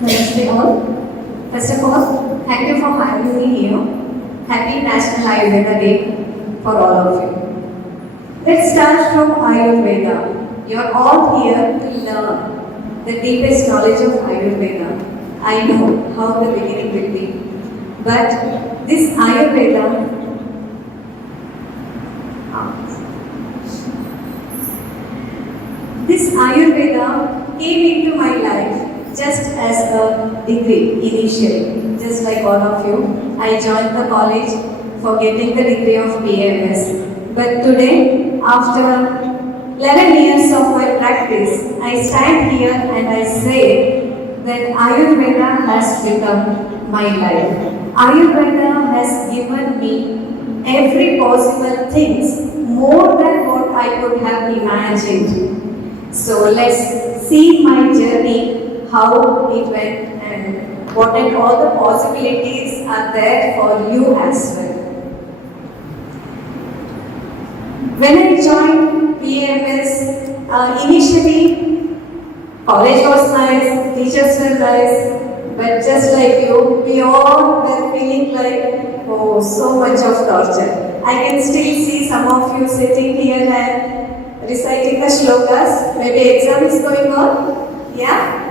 Namaste all. First of all, thank you for having me here. Happy National Ayurveda Day for all of you. Let's start from Ayurveda. You are all here to learn the deepest knowledge of Ayurveda. I know how the beginning will be. But this Ayurveda came into my life just as a degree initially, just like all of you. I joined the college for getting the degree of BMS. But today, after 11 years of my practice, I stand here and I say that Ayurveda has become my life. Ayurveda has given me every possible things more than what I could have imagined. So let's see my journey, how it went and what and all the possibilities are there for you as well. When I joined PMS, initially college was nice, teachers were nice, but just like you, we all were feeling like, oh, so much of torture. I can still see some of you sitting here and reciting the shlokas. Maybe exam is going on? Yeah?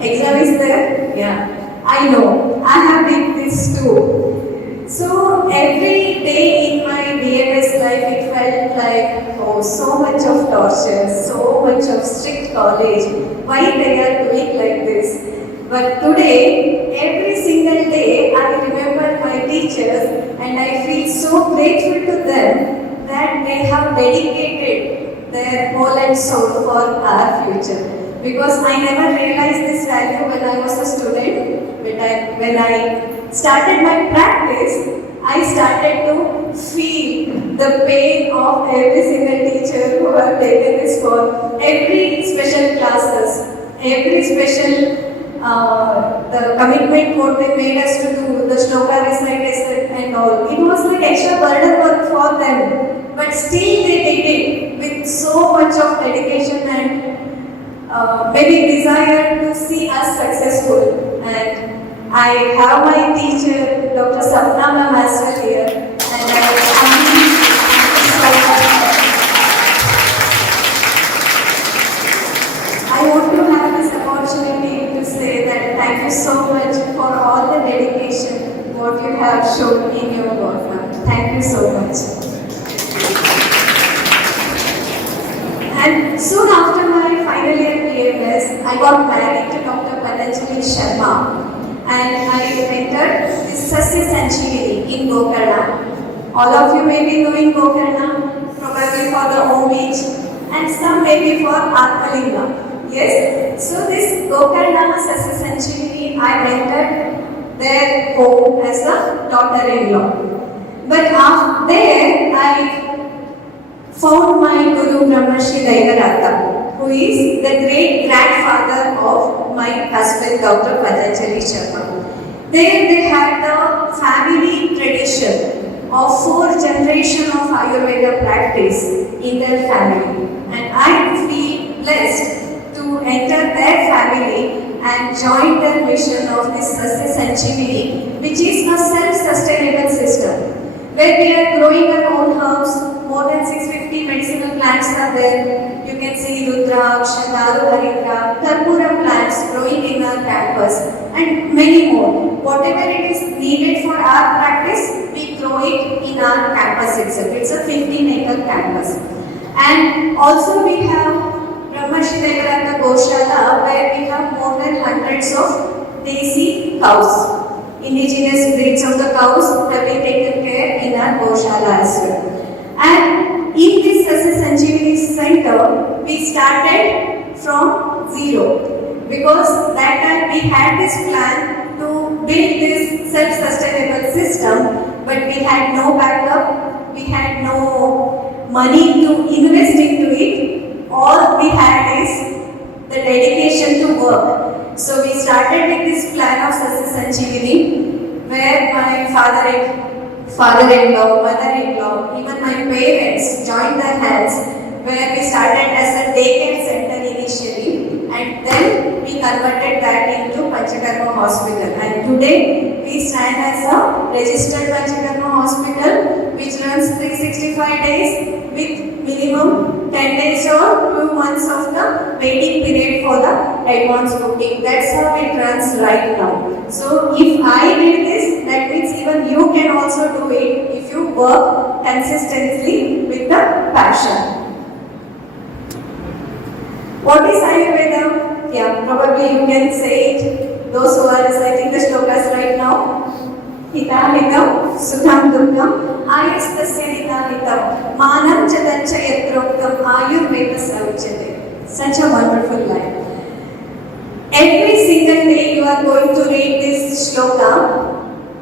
Exam is there? Yeah. I know. I have did this too. So every day in my BMS life it felt like, oh, so much of torture, so much of strict college. Why they are doing like this? But today, every single day, I remember my teachers and I feel so grateful to them that they have dedicated their whole and soul for our future. Because I never realized this value when I was a student. When I started my practice, I started to feel the pain of every single teacher who have taken this for every special classes, every special the commitment what they made us to do, the shloka recitation and all. It was like extra burden work for them. But still they did it with so much of dedication and maybe desire to see us successful. And I have my teacher, Dr. Sapna ma'am as well here. And I want to have this opportunity to say that thank you so much for all the dedication what you have shown in your Gokarna. Thank you so much. And soon after my final year BMS, I got married to Dr. Patanjali Sharma and I entered this Sasya Sanjeevini in Gokarna. All of you may be knowing Gokarna, probably for the home beach, and some may be for Atmalinga. Yes? So this Gokarna Sasya Sanjeevini, I entered their home as a daughter-in-law. But after there, I found my Guru Brahmarshi Daivaratha, who is the great grandfather of my husband Dr. Patanjali Sharma. There they had the family tradition of 4 generations of Ayurveda practice in their family. And I feel blessed to enter their family and join their mission of this Sasya Sanjeevini, which is a self-sustainable system, where we are growing our own herbs. More than 650 medicinal plants are there. You can see Rudraksh, Daru Haritra, Karpura plants growing in our campus and many more. Whatever it is needed for our practice, we grow it in our campus itself. It's a 15-acre campus. And also we have Brahmarshi Daivaratha Goshala, where we have more than hundreds of desi cows. Indigenous breeds of the cows have been taken care in our Goshala as well. And in this Sasya Sanjeevini Center, we started from zero because that time we had this plan to build this self-sustainable system, but we had no backup, we had no money to invest into it. All we had is the dedication to work. So we started with this plan of Sasya Sanjeevini, where my father-in-law, mother-in-law, even my parents joined their hands, where we started as a daycare center initially and then we converted that into Panchakarma Hospital, and today we stand as a registered Panchakarma Hospital which runs 365 days with minimum 10 days or 2 months of the waiting period for the advance booking. That's how it runs right now. So if I did this, that means even you can also do it if you work consistently with the passion. What is Ayurveda? Yeah, probably you can say it. Those who are reciting the shlokas right now. Hita hitam, sukham dukkham, ayastasya hita hitam, manam chadancha yatroktam, Ayurveda savichyate. Such a wonderful line. Every single day you are going to read this shloka.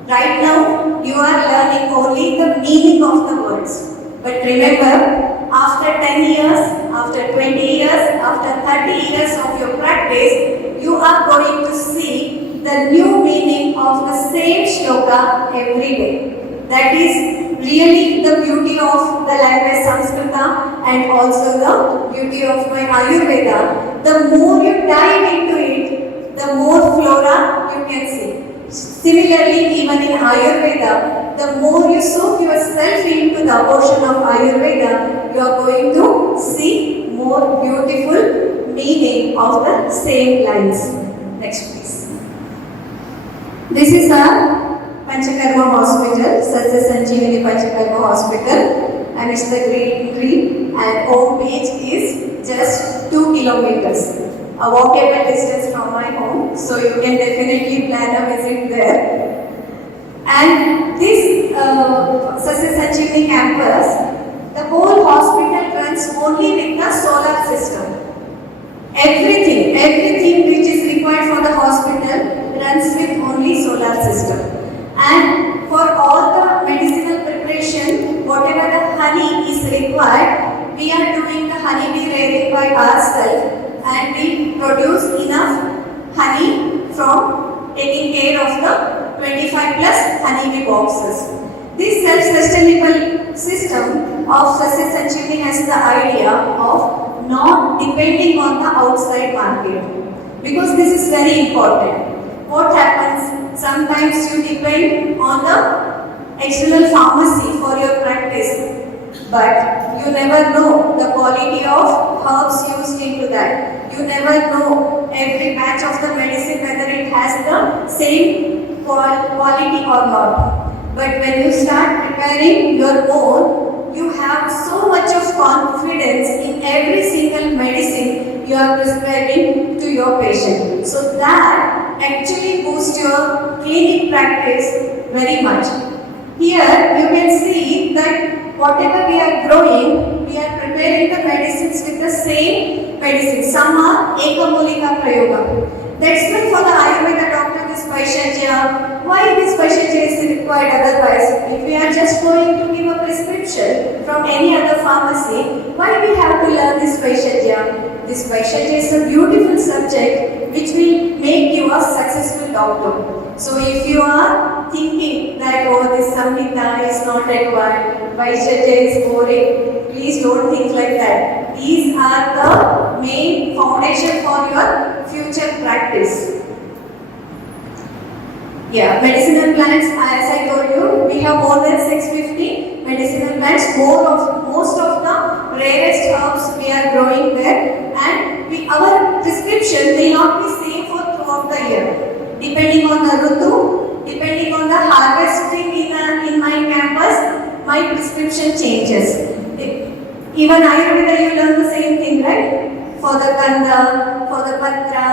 Right now you are learning only the meaning of the words. But remember, after 10 years, after 20 years, after 30 years of your practice, you are going to see the new meaning of the same shloka every day. That is really the beauty of the language Sanskrita and also the beauty of my Ayurveda. The more you dive into it, the more flora you can see. Similarly, even in Ayurveda, the more you soak yourself into the ocean of Ayurveda, you are going to see more beautiful meaning of the same lines. Next please. This is our Panchakarma Hospital, Sasya Sanjeevini Panchakarma Hospital, and it's the green and home page is just 2 kilometers. A walkable distance from my home, so you can definitely plan a visit there. And this Sasya Sanjeevini campus, the whole hospital runs only with the solar system. Everything which is required for the hospital runs with only solar system. And for all the medicinal preparation, whatever the honey is required, we are doing the honey bee rearing by ourselves. And we produce enough honey from taking care of the 25 plus honeybee boxes. This self-sustainable system of Sasya Sanjeevini has the idea of not depending on the outside market, because this is very important. What happens? Sometimes you depend on the external pharmacy for your practice, but you never know the quality of herbs used into that. You never know every batch of the medicine whether it has the same quality or not. But when you start preparing your own, you have so much of confidence in every single medicine you are prescribing to your patient. So that actually boosts your clinic practice very much. Here you can see that whatever we are growing, we are preparing the medicines with the same medicine. Some are ekamulika prayoga. That's why for the Ayurveda doctor this Vaishajya, why this Vaishajya is required otherwise? If we are just going to give a prescription from any other pharmacy, why we have to learn this Vaishajya? This Vaishajya is a beautiful subject which will make you a successful doctor. So if you are thinking that this Samhita is not required, Vaishajya is boring, please don't think like that. These are the main foundation for your future practice. Yeah, medicinal plants, as I told you, we have more than 650 medicinal plants. Most of the rarest herbs we are growing there, and our prescription will not be same for throughout the year. Depending on the Rutu, depending on the harvesting in my campus, my prescription changes. Even Ayurveda, you learn the same thing, right? For the Kanda, for the Patra,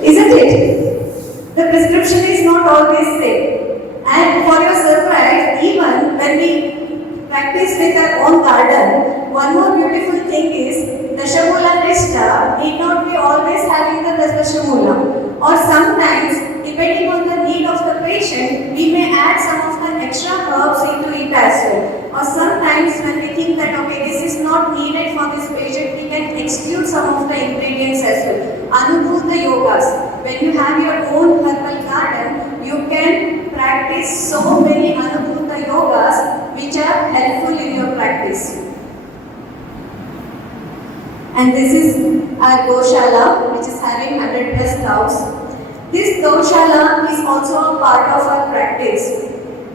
isn't it? The prescription is not always same. And for your surprise, even when we practice with our own garden, one more beautiful thing is Dashamula Nishta need not be always having the Dashamula. Or sometimes, depending on the need of the patient, we may add some of the extra herbs into it as well. Or sometimes when we think that this is not needed for this patient, we can exclude some of the ingredients as well. Anubhuta yogas. When you have your own herbal garden, you can practice so many Anubhuta yogas which are helpful in your practice. And this is our Goshala, which is having 100 plus cows. This Goshala is also a part of our practice.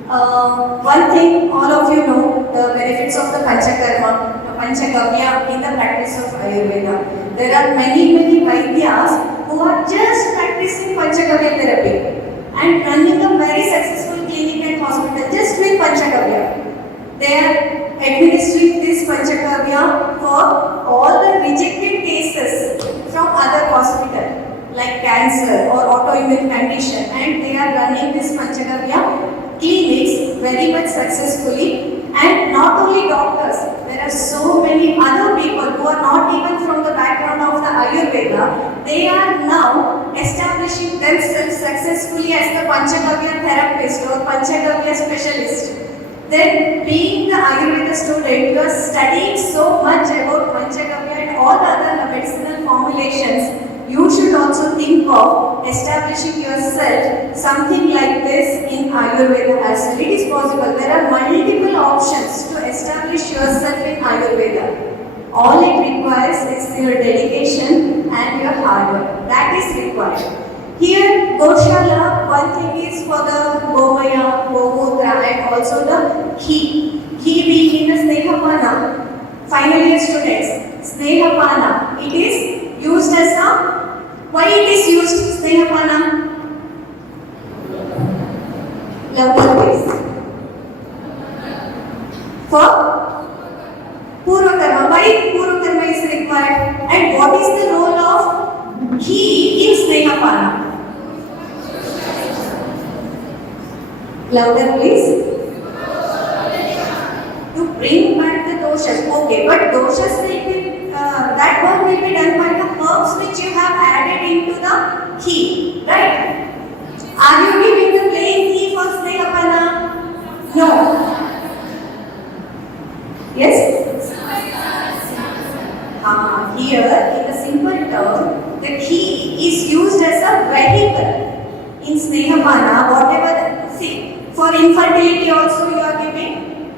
One thing all of you know, the benefits of the Panchakarma, the Panchagavya in the practice of Ayurveda. There are many Vaidyas who are just practicing Panchagavya therapy and running a very successful clinic and hospital just with Panchagavya. They are administering this Panchagavya for all the rejected cases from other hospitals like cancer or autoimmune condition, and they are running this Panchagavya clinics very much successfully. And not only doctors, there are so many other people who are not even from the background of the Ayurveda. They are now establishing themselves successfully as the Panchagavya therapist or Panchagavya specialist. Then, being the Ayurveda student, you are studying so much about Panchagavya and all the other medicinal formulations. You should also think of establishing yourself something like this in Ayurveda as well. It is possible. There are multiple options to establish yourself in Ayurveda. All it requires is your dedication and your hard work. That is required. Here, Goshala, one thing is for the Gomaya, Gomutra, and also the Ghee. Ghee being in the Snehapana. Final year students, Snehapana, it is used as a, why it is used, Snehapana? Louder please. For Purvakarma. Why Purvakarma is required? And what is the role of Ghee in Snehapana? Louder please. To bring back the doshas. Okay, but doshas will be, that work will be done by the herbs which you have added into the Ghee, right? Are you giving the plain Ghee for Snehapana? No. Yes? Here, in a simple term, the Ghee is used as a vehicle in Snehapana, whatever, see, for infertility also you are giving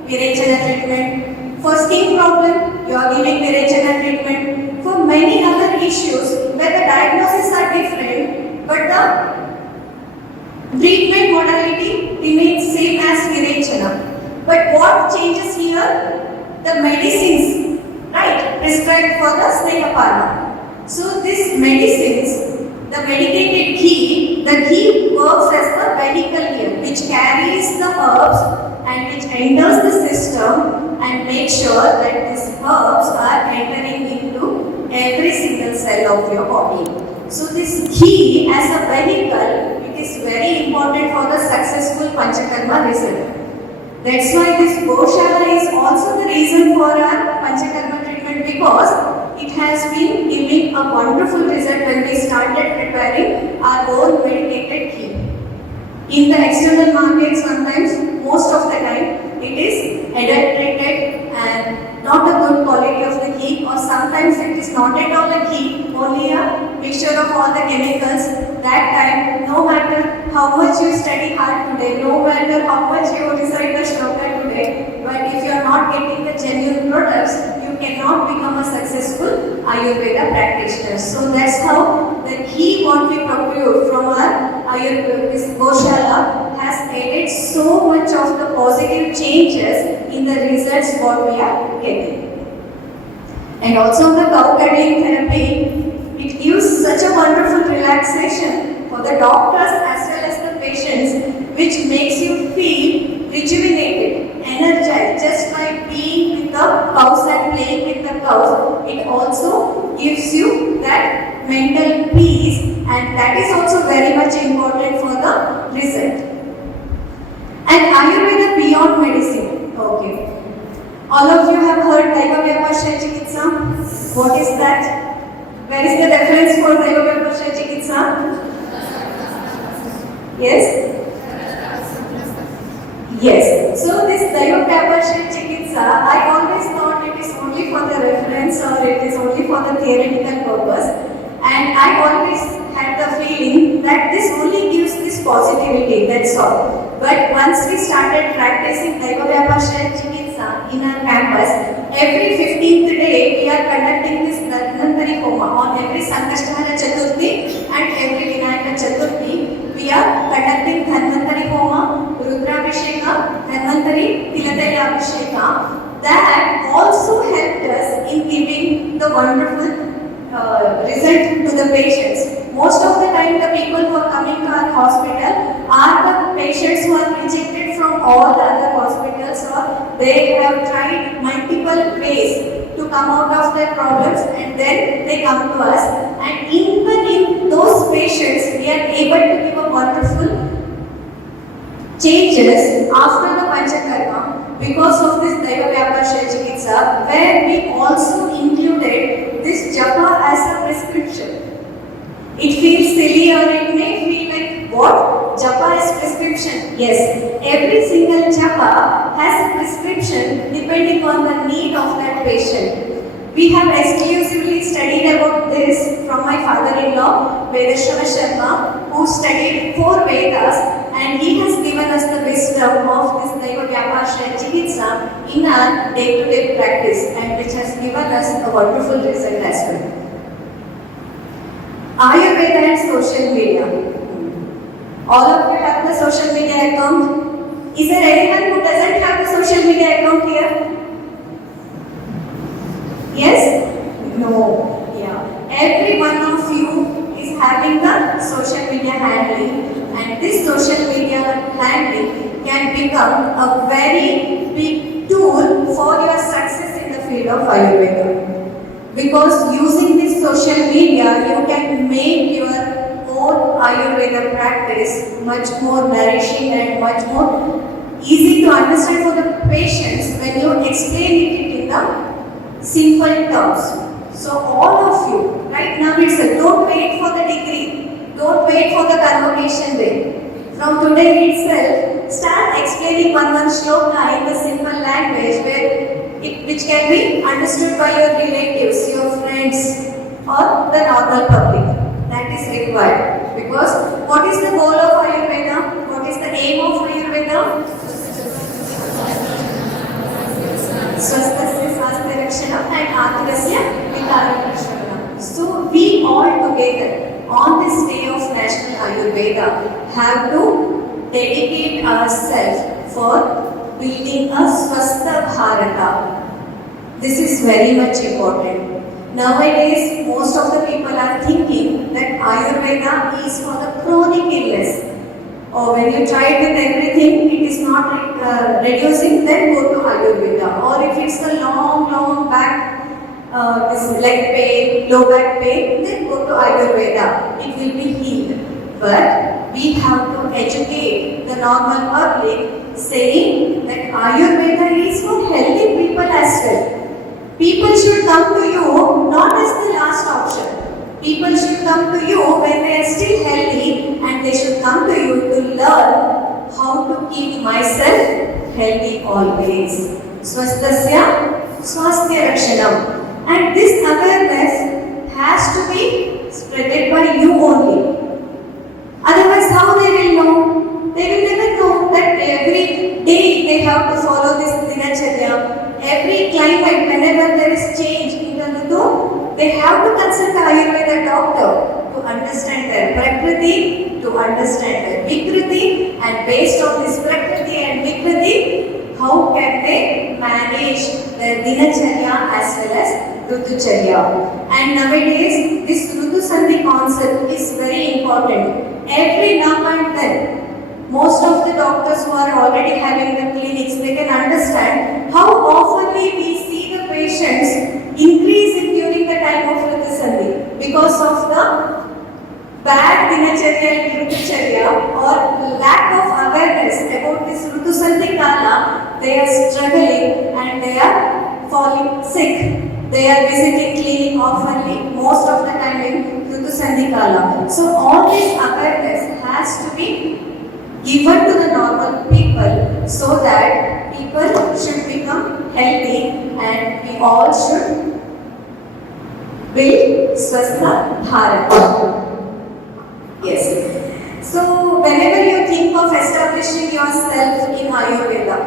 Virechana treatment. For skin problem, you are giving Virechana treatment. For many other issues where the diagnoses are different, but the treatment modality remains same as Virechana. But what changes here? The medicines, right, prescribed for the Snehapana. So these medicines, the medicated Ghee, the Ghee works as the vehicle here, which carries the herbs and which enters the system and makes sure that these herbs are entering into every single cell of your body. So this Ghee as a vehicle, it is very important for the successful Panchakarma result. That's why this Goshala is also the reason for our Panchakarma treatment, because it has been giving a wonderful result when we started preparing our own medicated Ghee. In the external market, sometimes, most of the time, it is adulterated and not a good quality of the Ghee, or sometimes it is not at all a Ghee, only a mixture of all the chemicals. That time, no matter how much you study hard today, no matter how much you recite the shloka today, but if you are not getting the genuine products, you cannot become a successful Ayurveda practitioner. So that's how the Ghee what we procure from our Ayurveda, this Goshala, has added so much of the positive changes in the results what we are getting. And also the cow cuddling therapy, it gives such a wonderful relaxation for the doctors as well as the patients, which makes you feel rejuvenated, energized just by being with the cows and playing with the cows. It also gives you that mental peace, and that is also very much important for the result. And Ayurveda beyond medicine. Okay. All of you have heard Daiva Vyapashya Chikitsa. What is that? Where is the reference for Daiva Vyapashya Chikitsa? Yes? Yes. So this Daiva Vyapashya Chikitsa, I always thought it is only for the reference or it is only for the theoretical purpose. And I always had the feeling that this only gives this positivity, that's all. But once we started practicing Daiva Vyapashya Chikitsa in our campus, every 15th day we are conducting this Dhanvantari Homa on every Sankashtahara Chaturthi and every Vinayaka Chaturthi. time the people who are coming to our hospital are the patients who are rejected from all the other hospitals, or they have tried multiple ways to come out of their problems and then they come to us, and even in those patients we are able to give a wonderful changes after the Panchakarma because of this Daiva Vyapasya Chikitsa, where we also included this japa as a prescription. It feels silly or it may feel like, what? Japa is prescription. Yes, every single japa has a prescription depending on the need of that patient. We have exclusively studied about this from my father-in-law, Vedashava Sharma, who studied 4 Vedas, and he has given us the wisdom of this Daiva Vyapasya Chikitsa in our day-to-day practice, and which has given us a wonderful result as well. Ayurveda and social media. All of you have the social media account. Is there anyone who doesn't have the social media account here? Yes? No. Yeah. Every one of you is having the social media handling, and this social media handling can become a very big tool for your success in the field of Ayurveda. Because using this social media, you can make your own Ayurveda practice much more nourishing and much more easy to understand for the patients when you explain it in the simple terms. So all of you, right now itself, don't wait for the degree, don't wait for the convocation day. From today itself, start explaining one shloka in the simple language which can be understood by your relatives, your friends, or the normal public. That is required. Because what is the goal of Ayurveda? What is the aim of Ayurveda? Swasthasya Sasya and Atirasya Vikara. So we all together on this day of National Ayurveda have to dedicate ourselves for building a Swastha Bharata. This is very much important. Nowadays, most of the people are thinking that Ayurveda is for the chronic illness. Or when you try with everything, it is not reducing, then go to Ayurveda. Or if it's the long back, this leg pain, low back pain, then go to Ayurveda. It will be healed. But we have to educate the normal public saying that Ayurveda is for healthy people as well. People should come to you not as the last option. People should come to you when they are still healthy, and they should come to you to learn how to keep myself healthy always. Swasthasya Swasthya Rakshanam. And this awareness has to be spreaded by you only. Otherwise, how they will know? They will never know that every day they have to follow this dinacharya. Every climate, whenever there is change in the ritu, they have to consult the Ayurveda doctor to understand their prakriti, to understand their vikriti, and based on this prakriti and vikriti, how can they manage their dinacharya as well as rutucharya. And nowadays, this rutu sandhi concept is very important. Every now and then, most of the doctors who are already having the clinics, they can understand how oftenly we see the patients increasing during the time of Rutu Sandhi because of the bad dinacharya and rutucharya or lack of awareness about this Rutu Sandhi Kala. They are struggling and they are falling sick. They are visiting clinic oftenly, most of the time in Rutu Sandhi Kala. So all this awareness has to be given to the normal people so that people should become healthy and we all should build Swastha Bharat. Yes. So whenever you think of establishing yourself in Ayurveda,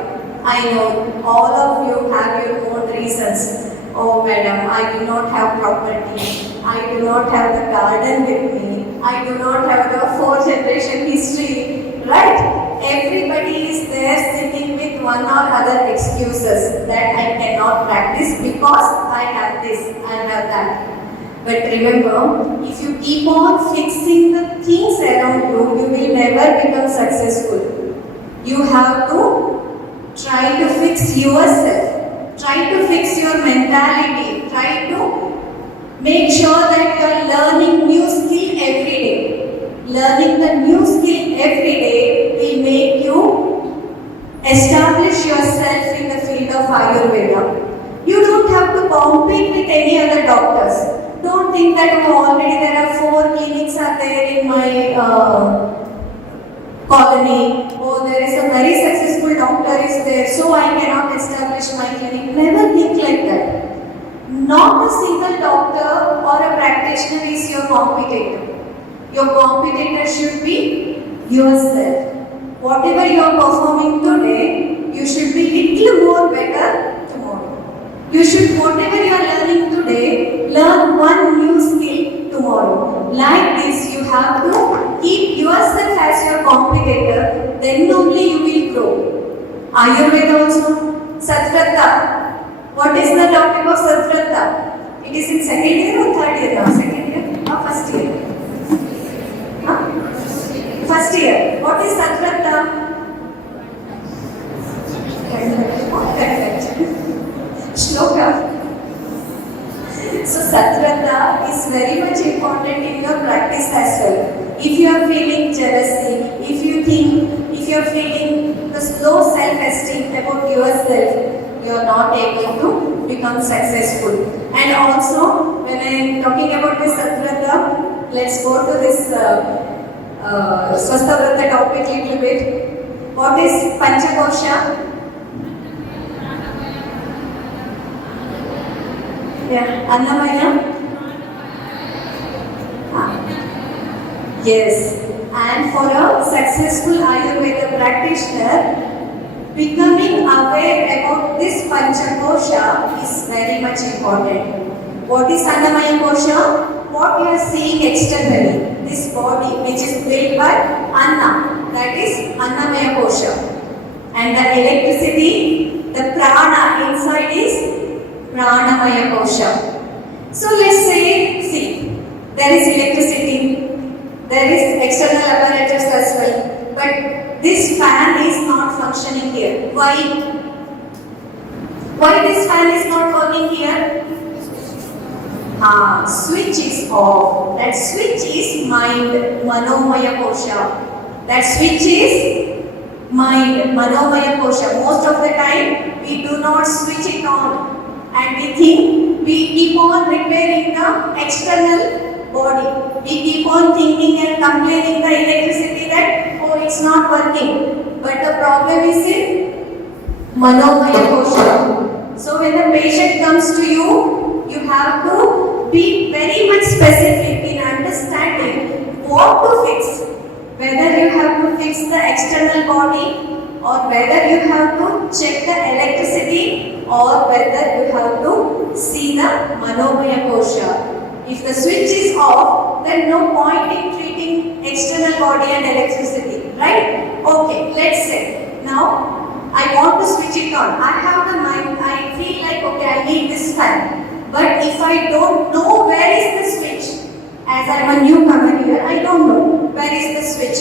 I know all of you have your own reasons. Oh madam, I do not have property, I do not have the garden with me, I do not have the 4-generation history, right? Everybody is there sitting with one or other excuses that I cannot practice because I have this, I have that. But remember, if you keep on fixing the thing successful. You have to try to fix yourself, try to fix your mentality, try to make sure that you are learning new skill every day. Learning the new skill every day will make you establish yourself in the field of Ayurveda. You don't have to compete with any other doctors. Don't think that already there are 4 clinics are there in my colony. Oh, there is a very successful doctor is there, so I cannot establish my clinic. Never think like that. Not a single doctor or a practitioner is your competitor. Your competitor should be yourself. Whatever you are performing today, you should be little more better tomorrow. You should, whatever you are learning today, learn one new skill tomorrow. Like this, you have to keep yourself as your competitor, then only you will grow. Ayurveda also, Satrata. What is the topic of Satrata? It is in second year or third year now? Second year or first year? Huh? First year. What is Satrata? Shloka. So Satrata is very much important in your practice as well. If you are feeling jealousy, if you are feeling the low self-esteem about yourself, you are not able to become successful. And also, when I am talking about this Satrata, let's go to this Swasthavrata topic a little bit. What is Panchakosha? Yeah, Annamaya? Yes, and for a successful Ayurveda practitioner, becoming aware about this Panchakosha is very much important. What is Annamaya Kosha? What you are seeing externally, this body which is built by Anna, that is Annamaya Kosha. And the electricity, the prana inside is Pranamaya Kosha. So let's say, see, there is electricity, there is external apparatus as well, but this fan is not functioning here. Why? Why this fan is not working here? Switch is off. That switch is mind, Manomaya Kosha. That switch is mind, Manomaya Kosha. Most of the time, we do not switch it on. And we think we keep on repairing the external body. We keep on thinking and complaining the electricity that, oh, it's not working. But the problem is in Manomaya Kosha. So when the patient comes to you, you have to be very much specific in understanding what to fix. Whether you have to fix the external body, or whether you have to check the electricity, or whether you have to see the Manomaya Kosha. If the switch is off, then no point in treating external body and electricity, right? Okay, let's say, now I want to switch it on. I have the mind, I feel like, okay, I need this fan. But if I don't know where is the switch, as I am a newcomer here, I don't know where is the switch.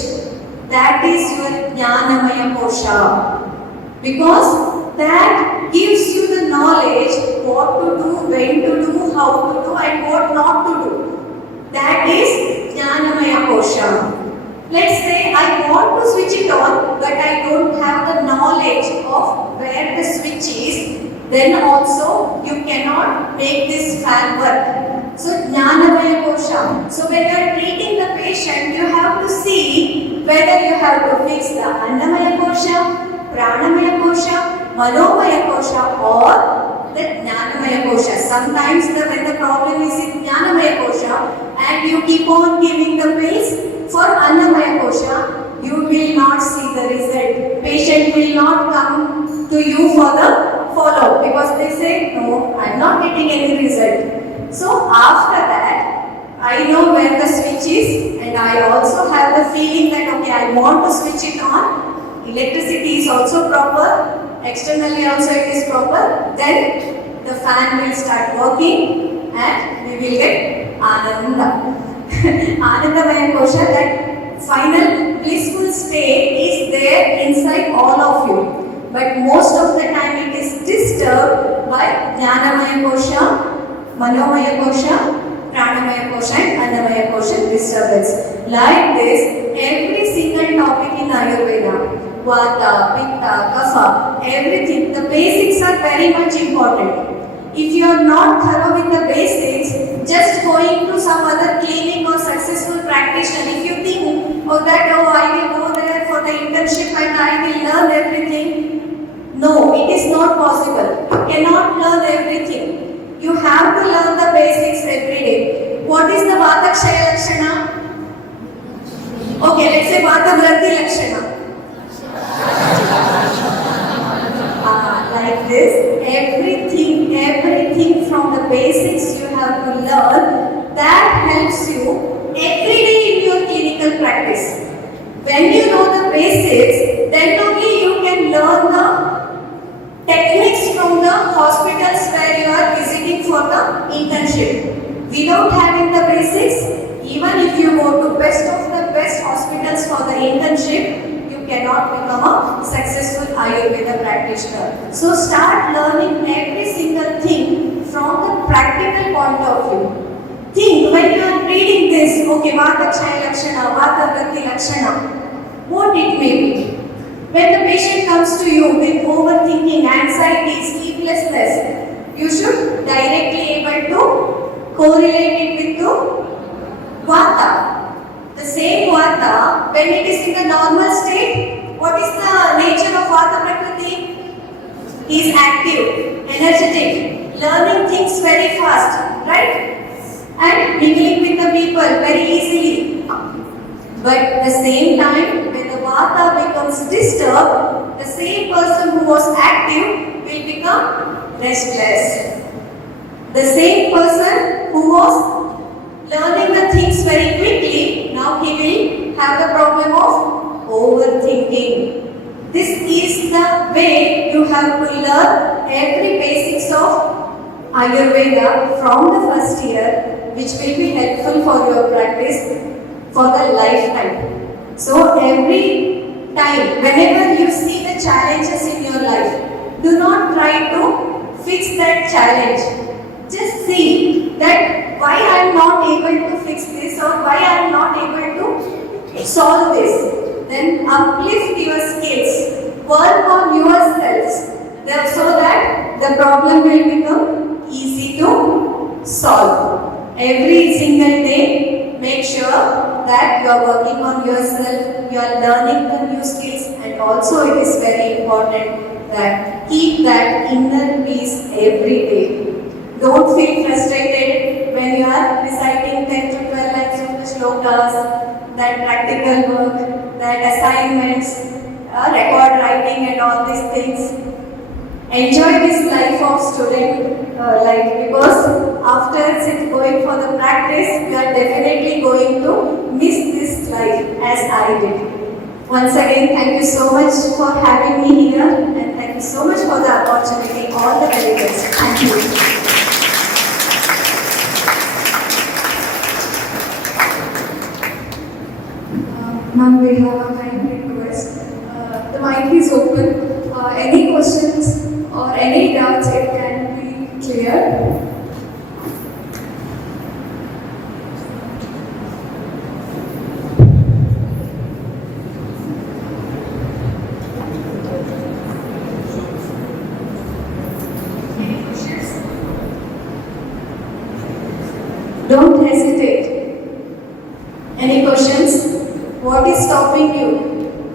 That is your Jnanamaya Kosha. Because that gives you the knowledge what to do, when to do, how to do, and what not to do. That is Jnanamaya Kosha. Let's say I want to switch it on, but I don't have the knowledge of where the switch is, then also you cannot make this fan work. So Jnanamaya Kosha. So when you are treating the patient, you have to see whether you have to fix the Annamaya Kosha, Pranamaya Kosha, Manomaya Kosha, or the Jnanamaya Kosha. Sometimes when the problem is in Jnanamaya Kosha and you keep on giving the pills for Annamaya Kosha, you will not see the result. Patient will not come to you for the follow because they say, no, I am not getting any result. So after that, I know where the switch is and I also have the feeling that okay, I want to switch it on. Electricity is also proper, externally also it is proper. Then the fan will start working and we will get Ananda. Anandamaya Kosha, that final blissful state is there inside all of you. But most of the time it is disturbed by Jnanamaya Kosha, Manomaya Kosha, Pranamaya Kosha and Annamaya Kosha disturbance. Like this, every single topic in Ayurveda, Vata, Pitta, Kapha, everything, the basics are very much important. If you are not thorough with the basics, just going to some other clinic or successful practitioner, if you think, oh I will go there for the internship and I will learn everything. No, it is not possible. You cannot learn everything. You have to learn the basics every day. What is the Vata Kshaya Lakshana? Okay, let's say Vata Vriddhi Lakshana. Like this, everything from the basics you have to learn. That helps you every day in your clinical practice. When you know the basics, then only you can learn the techniques from the hospitals where you are visiting for the internship. Without having the basics, even if you go to best of the best hospitals for the internship, cannot become a successful Ayurveda practitioner. So start learning every single thing from the practical point of view. Think when you are reading this, okay, Vata Kshaya Lakshana, Vata Vriddhi Lakshana, what it may be. When the patient comes to you with overthinking, anxiety, sleeplessness, you should directly able to correlate it with the Vata. The same Vata, when it is in the normal state, what is the nature of Vata Prakriti? He is active, energetic, learning things very fast, right? And mingling with the people very easily. But at the same time, when the Vata becomes disturbed, the same person who was active will become restless. The same person who was learning the things very quickly, now he will have the problem of overthinking. This is the way you have to learn every basics of Ayurveda from the first year, which will be helpful for your practice for the lifetime. So every time, whenever you see the challenges in your life, do not try to fix that challenge. Just see that why I am not able to fix this or why I am not able to solve this. Then uplift your skills, work on yourselves so that the problem will become easy to solve. Every single day, make sure that you are working on yourself, you are learning the new skills, and also it is very important that keep that inner peace every day. Don't feel frustrated when you are reciting 10 to 12 lines of the shlokas, that practical work, that assignments, record writing and all these things. Enjoy this life of student life, because after going for the practice, you are definitely going to miss this life as I did. Once again, thank you so much for having me here, and thank you so much for the opportunity. All the very best. Thank you. Ma'am, we have a kind request. The mic is open. Any questions or any doubts, it can be cleared. Any questions? Don't hesitate. Any questions? What is stopping you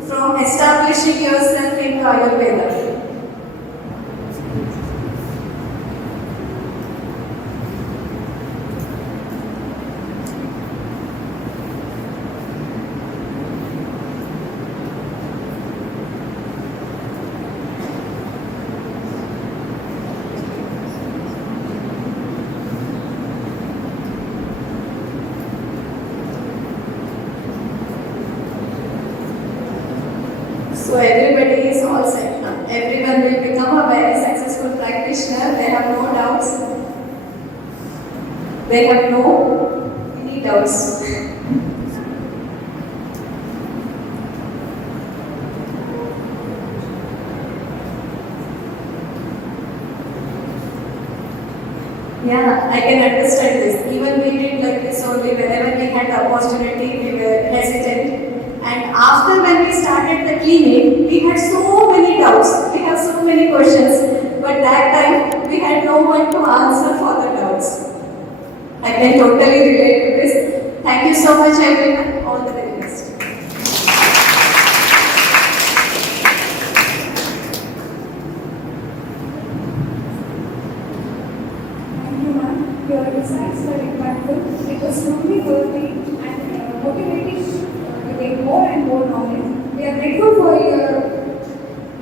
from establishing yourself in Ayurveda? So everybody is all set now. Everyone will become a very successful practitioner. They have no doubts. They have no any doubts. I can understand this. Even we did like this only whenever we had the opportunity, we were hesitant. And after when we started the clinic, we had so many doubts, we have so many questions, but that time we had no one to answer for the doubts. I can totally relate to this. Thank you so much everyone. All the very best. Thank you, ma'am. Your insights were impactful. It was truly worthy and motivating to gain more and more knowledge. We are grateful for your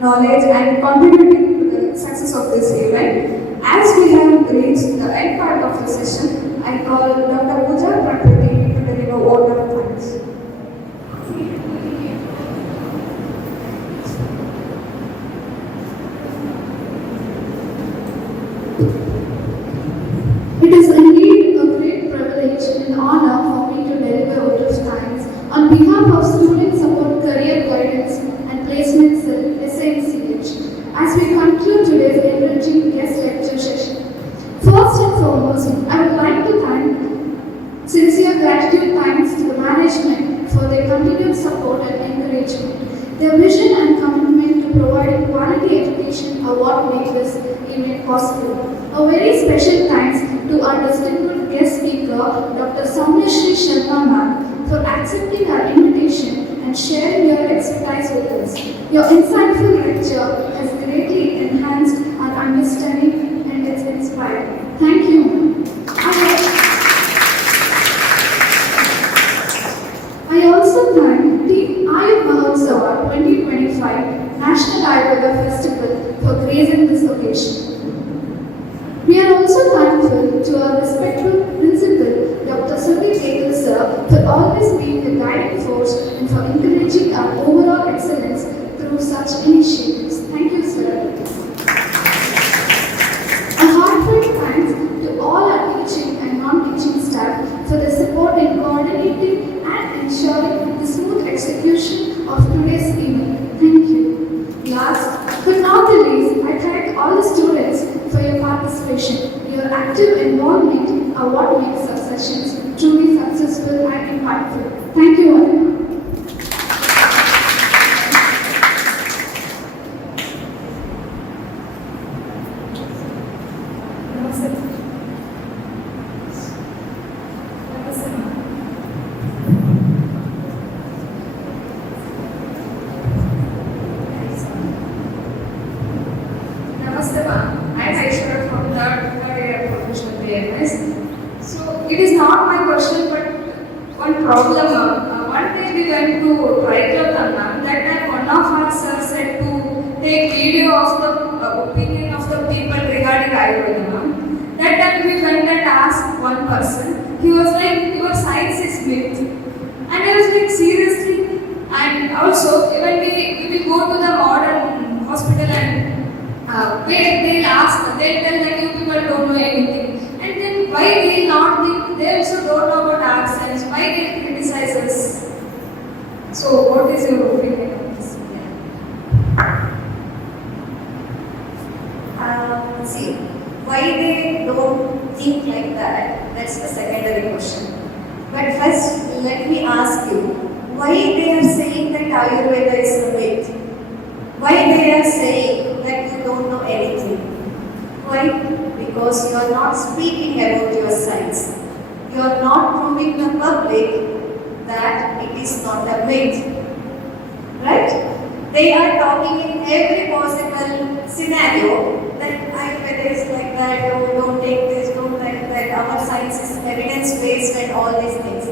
knowledge and contributing to the success of this event. As we have reached the end part of the session, I call Dr. Pooja Prakriti to deliver vote of thanks. It is indeed a great privilege and honor for me to deliver vote of thanks on behalf of Student Support Career Guidance and Placement Cell SNCH as we conclude today's enriching guest lecture session. First and foremost, I would like to thank sincere gratitude thanks to the management for their continued support and encouragement. Their vision and commitment to providing quality education are what make this event possible. A very special thanks to our distinguished guest speaker, Dr. Samyashri Sharma ma'am, for accepting our invitation and sharing your expertise with us. Your insightful lecture has greatly enhanced our understanding and it's inspiring. Thank you, ma'am. I also thank the Ayur Mahotsava 2025 National Ayurveda Festival for gracing this occasion. We are also thankful to our respectful principal, Dr. Sudhir Kegal sir, for always being a guiding force and for encouraging our overall excellence through such initiatives. Thank you, sir. A heartfelt thanks to all our teaching and non-teaching staff for the support in coordinating and ensuring the smooth execution of today's event. Thank you. Last but not the least, I thank all the students for your participation. Your active involvement are what makes our sessions truly successful and impactful. Thank you all. Namaste ma'am. I am Aishwarya from third year professional BMS. So it is not my question, but one problem. One day we went to Triathlon ma'am. That time one of our sir said to take video of the opinion of the people regarding Ayurveda ma'am. That time we went and asked one person. He was like, "Your science is myth," and I was like, seriously. And also when we will go to the modern hospital and where they'll ask, they'll tell that you people don't know anything. And then why they not think, they also don't know about art science, why they criticize us? So what is your opinion on this? See, why they don't think like that, that's the secondary question. But first, let me ask you, why they are saying that Ayurveda is a myth? Why they are saying that you don't know anything? Why? Because you are not speaking about your science. You are not proving the public that it is not a myth. Right? They are talking in every possible scenario that Ayurveda is like that, oh, don't take this, don't take that, our science is evidence-based and all these things.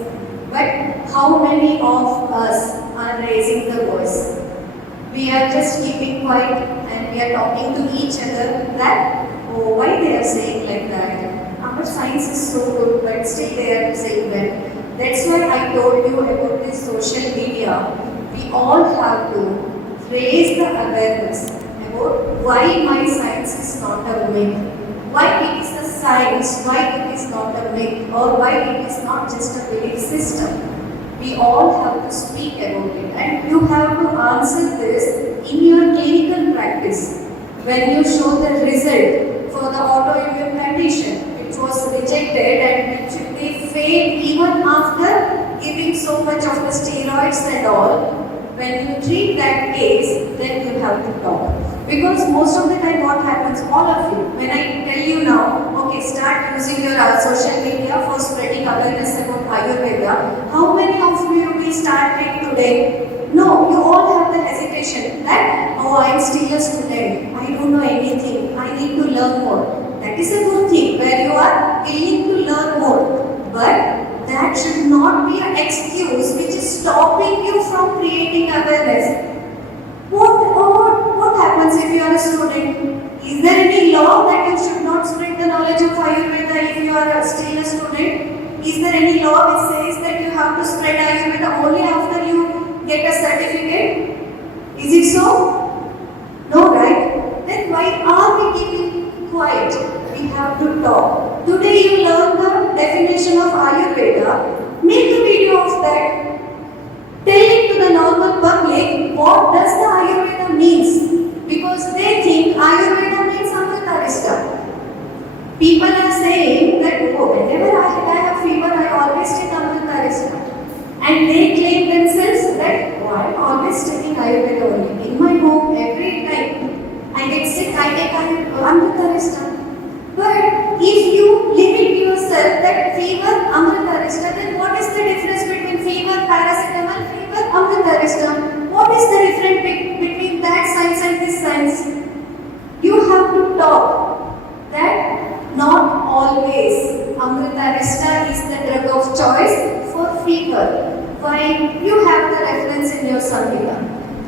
But how many of us are raising the voice? We are just keeping quiet and we are talking to each other that, oh, why they are saying like that? Our science is so good, but still they are saying that. That's why I told you about this social media. We all have to raise the awareness about why my science is not a myth, why it is a science, why it is not a myth, or why it is not just a belief system. We all have to speak about it, and you have to answer this in your clinical practice. When you show the result for the autoimmune condition, which was rejected rejected and which they fail even after giving so much of the steroids and all, when you treat that case, then you have to talk. Because most of the time what happens, all of you, when I tell you now, okay, start using your social media for spreading awareness about Ayurveda, how many of you will start it today? No, you all have the hesitation that, oh, I am still a student, I don't know anything, I need to learn more. That is a good thing, where you are willing to learn more. But that should not be an excuse which is stopping you from creating awareness. What happens if you are a student? Is there any law that you should not spread the knowledge of Ayurveda if you are still a student? Is there any law which says that you have to spread Ayurveda only after you get a certificate? Is it so? No, right? Then why are we keeping quiet? We have to talk. Today you learn the definition of Ayurveda. Make a video of that. Tell it to the normal public what does the Ayurveda means. Because they think Ayurveda means Amritarishta. People are saying that, oh, whenever I have fever, I always take Amritarishta. And they claim themselves that, oh, I am always taking Ayurveda only. In my home, every time I get sick, I take Amritarishta. But if you limit yourself that fever, Amritarishta, then what is the difference between fever, paracetamol, fever, Amritarishta? What is the difference between that science and this science? You have to talk that not always Amritarishta is the drug of choice for fever. Why? You have the reference in your Samhita.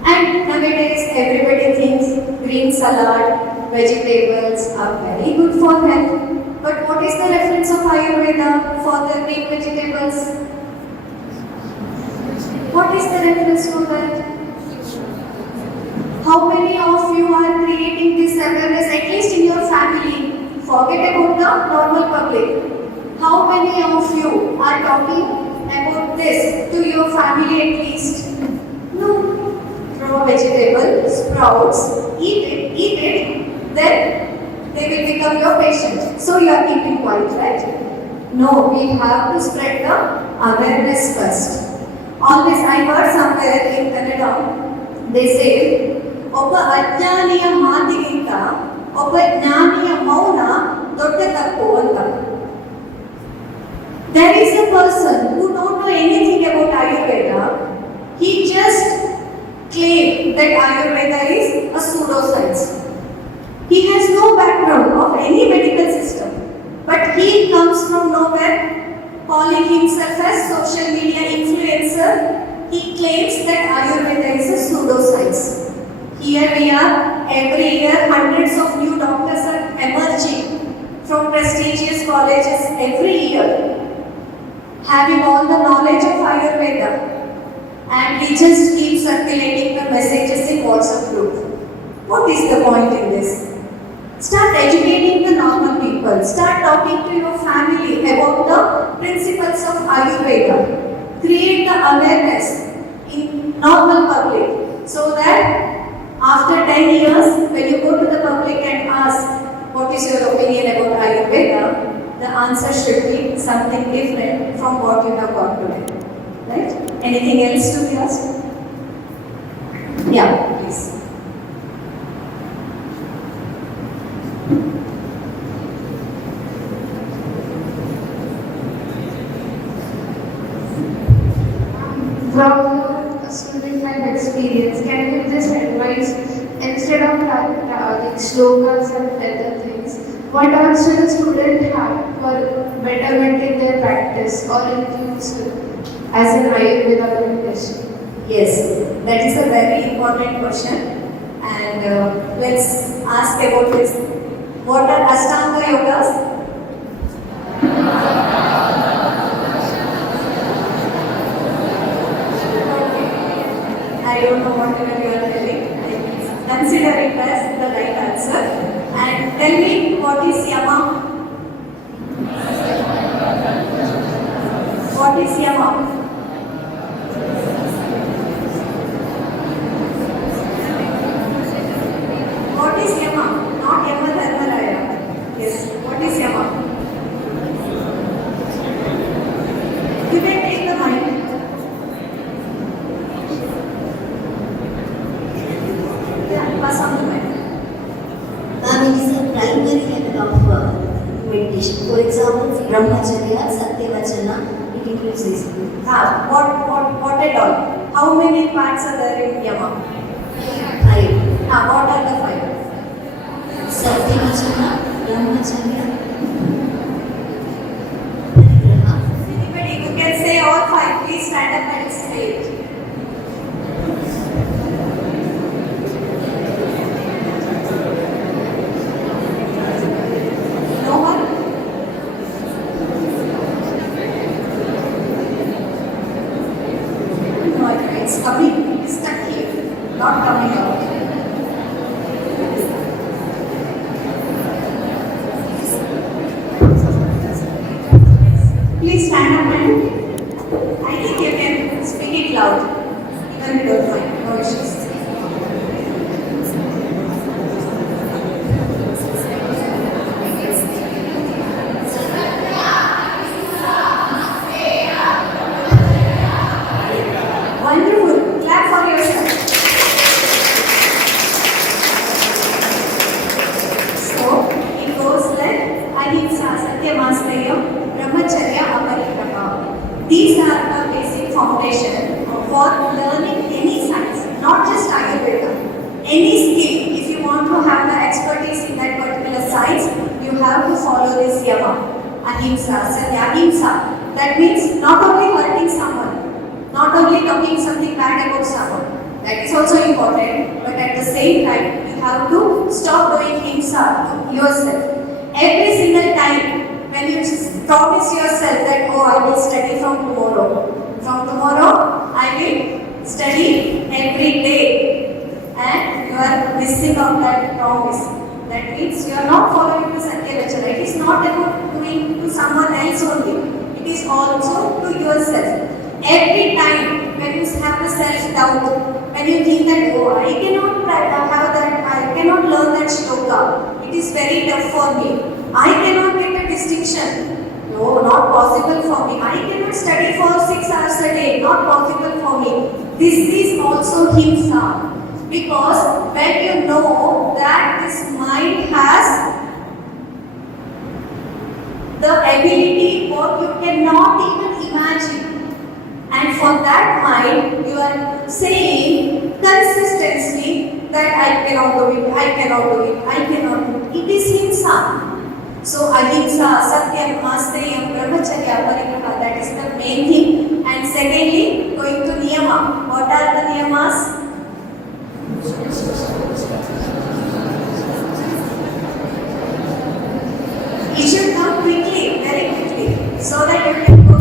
And nowadays everybody thinks green salad, vegetables are very good for health. But what is the reference of Ayurveda for the green vegetables? What is the reference for that? How many of you are creating this awareness, at least in your family? Forget about the normal public. How many of you are talking about this to your family at least? No. Raw vegetable, sprouts, eat it, then they will become your patient. So you are keeping quiet, right? No, we have to spread the awareness first. Always I heard somewhere in Kannada, they say, ಒಬ್ಬ ಅಜ್ಞಾನಿಯ ಮಾತಿಗಿಂತ ಒಬ್ಬ ಜ್ಞಾನಿಯ ಮೌನ ದೊಡ್ಡ ತಪ್ಪು ಅಂತ. There is a person who don't know anything about Ayurveda. He just claimed that Ayurveda is a pseudoscience. He has no background of any medical system, but he comes from nowhere, calling himself as social media influencer. He claims that Ayurveda is a pseudoscience. Here we are, every year hundreds of new doctors are emerging from prestigious colleges every year, having all the knowledge of Ayurveda, and we just keep circulating the messages in WhatsApp group. What is the point in this? Start educating the normal people. Start talking to your family about the principles of Ayurveda. Create the awareness in normal public so that after 10 years, when you go to the public and ask, what is your opinion about Ayurveda? The answer should be something different from what you have got today. Right? Anything else to be asked? Yeah, please. From a student life experience, can you just advise, instead of like slogans and other things, what else should a student have for betterment in their practice or in future as an Ayurveda practitioner? Yes, that is a very important question, and let's ask about this. What are Ashtanga yogas? I don't know whatever you are telling. Consider it as the right answer. And tell me, what is Yama? What is Yama? What is Yama? Not Yama Dharmaraya. Yes. What is Yama? some women. Ma'am, it is a primary level of meditation. For example, Brahmacharya, Satyavachana, it includes this. What and all? How many parts are there in Yama? 5. What are the 5? Satyavachana, Brahmacharya, Parigraha. Anybody who can say all 5, please stand up and say it. No one? No, it's coming. It's stuck here. Not coming out. Please stand up and I think you can speak it loud. Even we don't mind. No issues. Wonderful. Clap for yourself. So it goes like Ahimsa, Satyamastaya, Brahmacharya, Aparigraha. These are the basic foundation for learning any science, not just Ayurveda. Any skill, if you want to have the expertise in that particular science, you have to follow this Yama. Ahimsa, Satya, Ahimsa. That means not only hurting someone, not only talking something bad about someone. That is also important, but at the same time, you have to stop doing himsa to yourself. Every single time when you promise yourself that, oh, I will study from tomorrow. From tomorrow, I will study every day. And you are missing out that promise. That means you are not following the Satya Vachana. It is not about doing to someone else only. It is also to yourself. Every time when you have a self-doubt, when you think that, oh, I cannot have that, I cannot learn that shloka. It is very tough for me. I cannot get a distinction. No, not possible for me. I cannot study for 6 hours a day. Not possible for me. This is also himsa. Because when you know that this mind has the ability what you cannot even imagine, and for that mind you are saying consistently that I cannot do it, I cannot do it, I cannot do it. It is himsa. So ahimsa, satyam, asteyam, brahmacharya, parigraha, that is the main thing. And secondly, going to niyama. What are the niyamas? It should come quickly, very quickly, so that you can go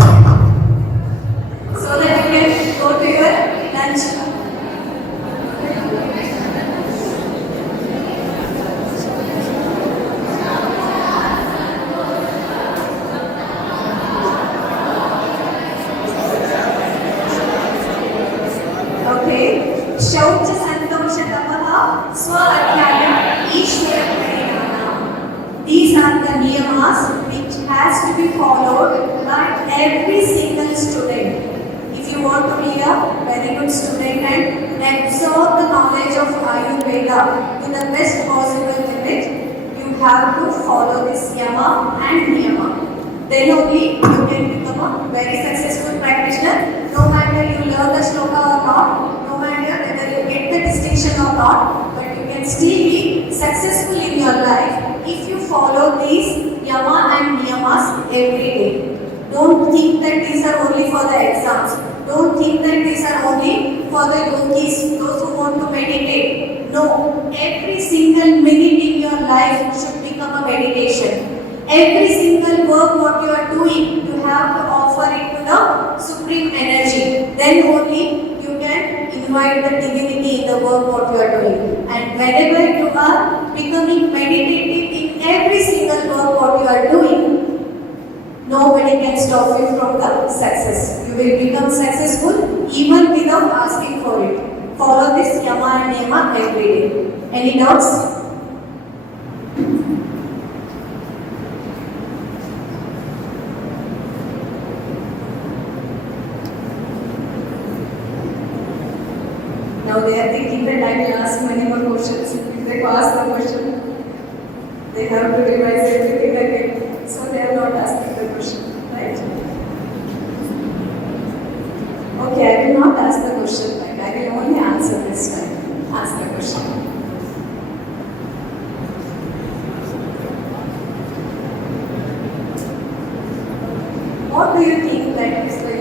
to your lunch. Okay. Shaucha Santosha Tapaha Swa Adhyayam Ishvara Pranidhana. These are the niyamas which has to be followed by every single student. If you want to be a very good student and absorb the knowledge of Ayurveda to the best possible limit, you have to follow this yama and niyama. Then only you can become a very successful practitioner. No matter you learn the shloka or not, no matter whether you get the distinction or not, but you can still be successful in your life if you follow these yama and niyamas every day. Don't think that these are only for the exams. Don't think that these are only for the yogis, those who want to meditate. No, every single minute in your life should become a meditation. Every single work what you are doing, you have to offer it to the supreme energy. Then only you can invite the divinity in the work what you are doing. And whenever you are becoming meditative in every single work what you are doing, nobody can stop you from the success. You will become successful even without asking for it. Follow this yama and niyama every day. Any doubts? Now they are thinking that I will ask many more questions. If they ask the question, they have to revise everything again. So they are not asking the question, right? Okay, I will not ask the question back. I will only answer this time. Ask the question. What do you think that is the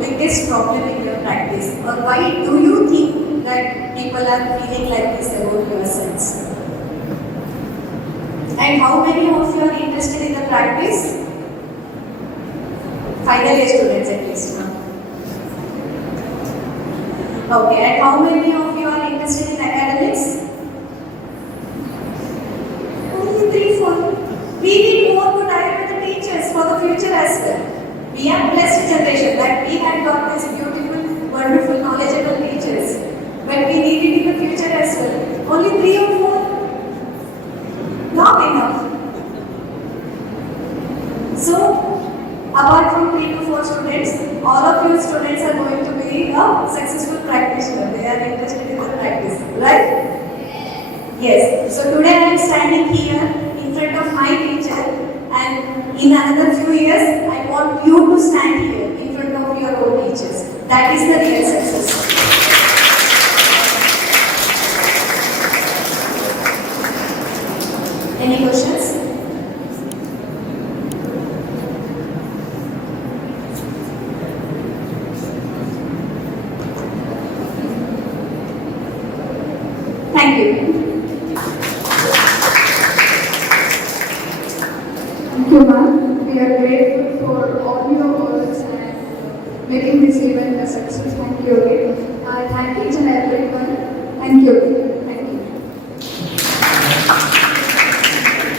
biggest problem in your practice, or why do you think that people are feeling like this about yourselves? And how many of you are interested in the practice? Final year students at least. Okay, and how many of you are interested in academics? Only 3, 4. We need more good Ayurveda teachers for the future as well. We are blessed generation that we had got these beautiful, wonderful, knowledgeable teachers. But we need it in the future as well. Only 3 or 4? Not enough. So, apart from 3 to 4 students, all of you students are going to be a successful practitioner. They are interested in the practice, right? Yes. So today I am standing here in front of my teacher, and in another few years I want you to stand here in front of your own teachers. That is the real success. Any questions? Thank you. Thank you, ma'am. We are grateful for all your words and making this event a success. Thank you again. I thank each and everyone. Thank you.